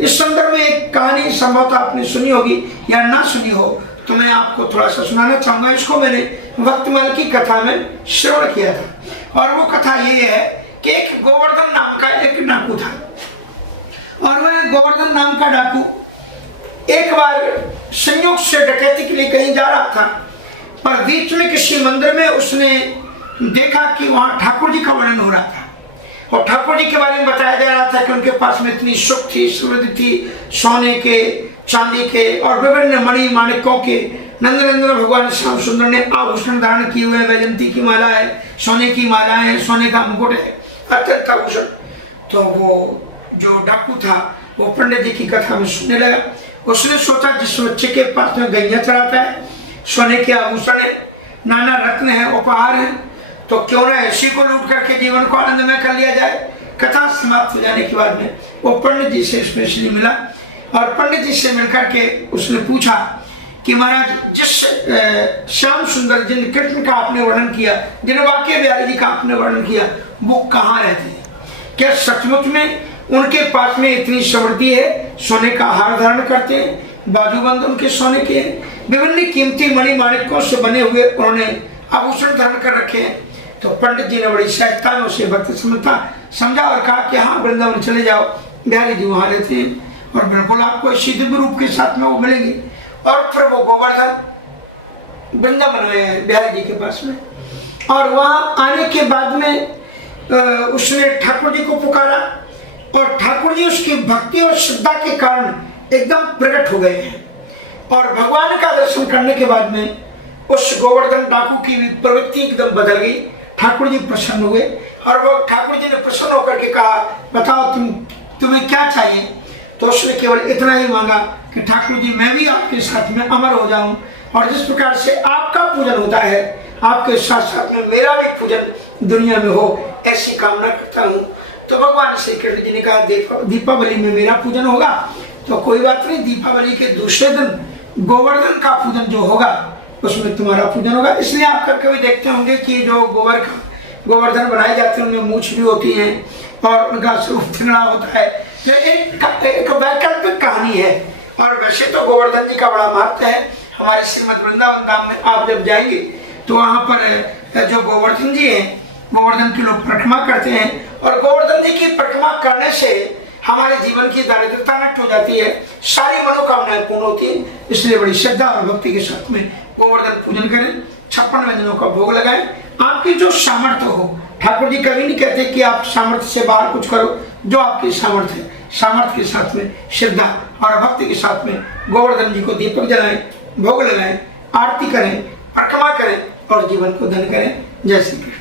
इस संदर्भ में एक कहानी संभवतः आपने सुनी होगी या ना सुनी हो, तो मैं आपको थोड़ा सा सुनाना चाहूंगा। इसको मैंने वक्तमाल की कथा में श्रवण किया था, और वो कथा ये है कि एक गोवर्धन नाम का एक डाकू था, और वह गोवर्धन नाम का डाकू एक बार संयोग से डकैती के लिए कहीं जा रहा था, पर बीच में किसी मंदिर में उसने देखा कि वहां ठाकुर जी का वर्णन हो रहा था, और ठाकुर जी के बारे में बताया जा रहा था कि उनके पास में इतनी सुख थी, समृद्धि थी, सोने के, चांदी के और विभिन्न मणि माणिकों के। नंदनंदन भगवान श्याम सुंदर ने आभूषण धारण किए हुए, वैजंती की माला है, सोने की माला है, सोने का मुकुट है, अत्यंत आभूषण। तो वो जो डाकू था वो पंडित जी की कथा में सुनने लगा। उसने सोचा जिस बच्चे के पास में गैया चढ़ाता है, सोने के आभूषण है, नाना रत्न है, उपहार है, तो क्यों ना इसी को लूट करके जीवन को आनंदमय कर लिया जाए। कथा समाप्त हो जाने के बाद में वो पंडित जी से स्पेशली मिला, और पंडित जी से मिलकर के उसने पूछा कि महाराज, जिस श्याम सुंदर जिन कृष्ण का आपने वर्णन किया, जिन वाक्य बिहारी जी का आपने वर्णन किया, वो कहाँ रहते हैं? क्या सचमुच में उनके पास में इतनी समृद्धि है, सोने का हार धारण करते हैं, बाजूबंद उनके सोने के, विभिन्न कीमती मणि माणिकों से बने हुए उन्होंने आभूषण धारण कर रखे हैं? तो पंडित जी ने बड़ी सहजता में उसे भक्त समझा और कहा कि हाँ, वृंदावन चले जाओ, बिहारी जी वहां रहते हैं, और बिल्कुल आपको इसी दिव्य रूप के साथ में वो मिलेंगे। और फिर वो गोवर्धन वृंदावन में बिहारी जी के पास में, और वहां आने के बाद में उसने ठाकुर जी को पुकारा, और ठाकुर जी उसकी भक्ति और श्रद्धा के कारण एकदम प्रकट हो गए हैं, और भगवान का दर्शन करने के बाद में उस गोवर्धन डाकू की प्रवृत्ति एकदम बदल गई। ठाकुर जी प्रसन्न हुए, और वो ठाकुर जी ने प्रसन्न होकर के कहा, बताओ तुम्हें क्या चाहिए? तो उसने केवल इतना ही मांगा कि ठाकुर जी, मैं भी आपके साथ में अमर हो जाऊं, और जिस प्रकार से आपका पूजन होता है, आपके साथ साथ में मेरा भी पूजन दुनिया में हो, ऐसी कामना करता हूँ। तो भगवान श्री कृष्ण जी ने कहा, दीपावली में मेरा पूजन होगा, तो कोई बात नहीं, दीपावली के दूसरे दिन गोवर्धन का पूजन जो होगा उसमें तुम्हारा पूजन होगा। इसलिए आप कभी देखते होंगे कि जो गोवर्धन बनाए जाते हैं उनमें मूछ भी होती है, और उनका स्वरूप तिगड़ा होता है। तो एक वैकल्पिक कहानी है, और वैसे तो गोवर्धन जी का बड़ा महत्व है। हमारे श्रीमद वृंदावन धाम में आप जब जाएंगे तो वहाँ पर जो गोवर्धन जी हैं, गोवर्धन की लोग परिक्रमा करते हैं, और गोवर्धन जी की परिक्रमा करने से हमारे जीवन की दारिद्रता नष्ट हो जाती है, सारी मनोकामनाएं पूर्ण होती है। इसलिए बड़ी श्रद्धा और भक्ति के साथ में गोवर्धन पूजन करें, 56 व्यंजनों का भोग लगाएं। आपकी जो सामर्थ्य हो, ठाकुर जी कभी नहीं कहते कि आप सामर्थ्य से बाहर कुछ करो, जो आपकी सामर्थ्य है, सामर्थ्य के साथ में श्रद्धा और भक्ति के साथ में गोवर्धन जी को दीपक जलाएं, भोग लगाएं, आरती करें, परिक्रमा करें, और जीवन को धन्य करें। जय श्री कृष्ण।